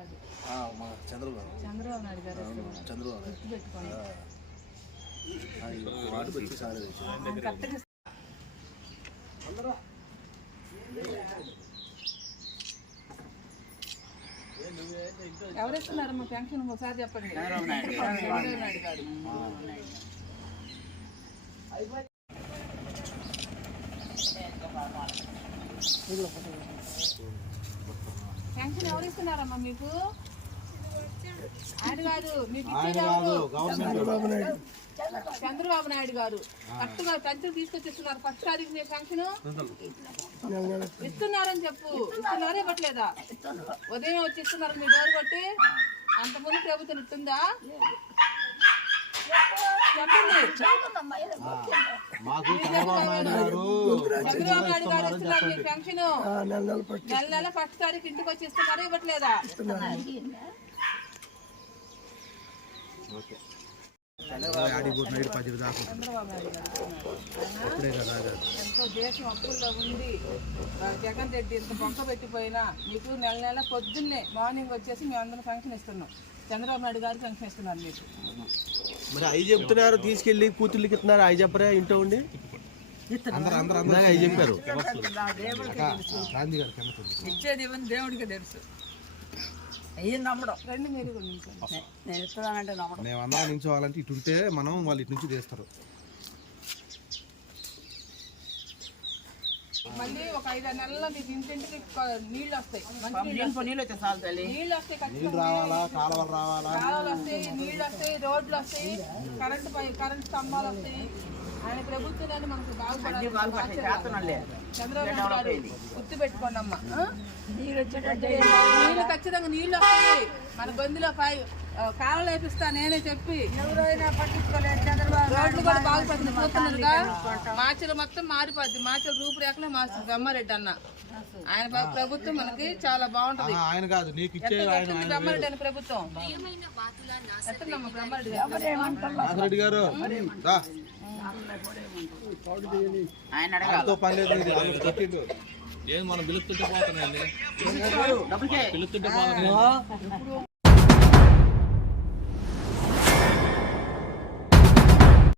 మా చంద్రబాబు. చంద్రబాబు నాయుడు గారు. చంద్రబాబు. గుర్తుపెట్టుకోండి. ఆ, ఈ వాటికి వచ్చి సార్ ఆయన కరెక్ట్గా ఎవరు ఇస్తున్నారమ్మా పెన్షన్? ఒకసారి చెప్పండి. గారు. పెన్షన్ ఎవరు ఇస్తున్నారమ్మా మీకు? ఆయన కాదు మీకు? చంద్రబాబు నాయుడు. గారు. కరెక్ట్గా పెన్షన్ తీసుకొచ్చి ఇస్తున్నారు ఫస్ట్ తారీఖు మీ పెన్షన్. ఇస్తున్నారని చెప్పు. ఇస్తున్నారా ఇవ్వట్లేదా? ఉదయం వచ్చి ఇస్తున్నారు మీ డోర్ కొట్టి. అంతకుముందు ప్రభుత్వం ఇస్తుందా మాకు చంద్రబాబు నాయుడు గారు చంద్రబాబు నాయుడు గారు ఇస్తున్నారు మీ పెన్షన్ నెల నెల ఫస్ట్ తారీఖు ఇంటికి వచ్చి ఇస్తున్నారా ఇవ్వట్లేదా? ఎంతో దేశం అప్పుల్లో ఉంది జగన్ రెడ్డి ఇంత బొక్క పెట్టిపోయినా మీకు నెల నెల పొద్దున్నే మార్నింగ్ వచ్చేసి మేము అందరం ఫంక్షన్ ఇస్తున్నాం. చంద్రబాబు నాయుడు గారు ఫంక్షన్ ఇస్తున్నారు మీకు. మరి అవి చెప్తున్నారు తీసుకెళ్ళి కూతుర్లకి ఇస్తున్నారు అవి చెప్పరా ఇంట్లో ఉండి? అందరూ అందరూ ఇందాక అవి చెప్పారు. ఇచ్చేది దేవుడికి తెలుసు. అయ్యి నమ్మడం. రెండు మీరు కూడా నిల్చోండి. నేను ఇస్తున్నానంటే నమ్మడం మేము అందరం నించోవాలంటే ఇటు ఉంటే మనం వాళ్ళు ఇటు నుంచి తీస్తారు మళ్ళీ ఒక నెలల్లో మీకు ఇంటింటికి నీళ్ళు వస్తాయి. మంచి నీళ్ళు నీళ్ళు వచ్చే చాలు తల్లి. నీళ్ళు వస్తాయి ఖచ్చితంగా. రావాలా? కాలువలు రావాలా? కాలువలు వస్తాయి నీళ్ళు వస్తాయి రోడ్లు వస్తాయి కరెంట్ పై కరెంట్ స్తంభాలు వస్తాయి. ఆయన ప్రభుత్వాన్ని మనకు బాగుపడాలి. చంద్రబాబు గారు గుర్తు పెట్టుకోండి అమ్మ ఆ? నీళ్ళు ఖచ్చితంగా నీళ్ళు వస్తాయి. మన గొంతులో పై ఆ, కాలువలు వేపిస్తా నేనే చెప్పి. ఎవరైనా పట్టించుకోలేదు చంద్రబాబు. రోడ్లు కూడా బాగుపడుతుంది పోతున్నారుగా మాచలు మొత్తం మారిపోద్ది. మాచల రూపురేఖలు మార్చింది బ్రహ్మారెడ్డి అన్న. ఆయన ప్ర- ప్రభుత్వం మనకి చాలా బాగుంటది. ఆయన కాదు. నీకు బ్రహ్మారెడ్డి అనే ప్రభుత్వం? బ్రహ్మారెడ్డి గారి? ఆయనతో పని లేదు. ఏం మనం పిలుస్తుంటే పోతున్నాయండి? పిలుస్తుంటే పోతున్నాయి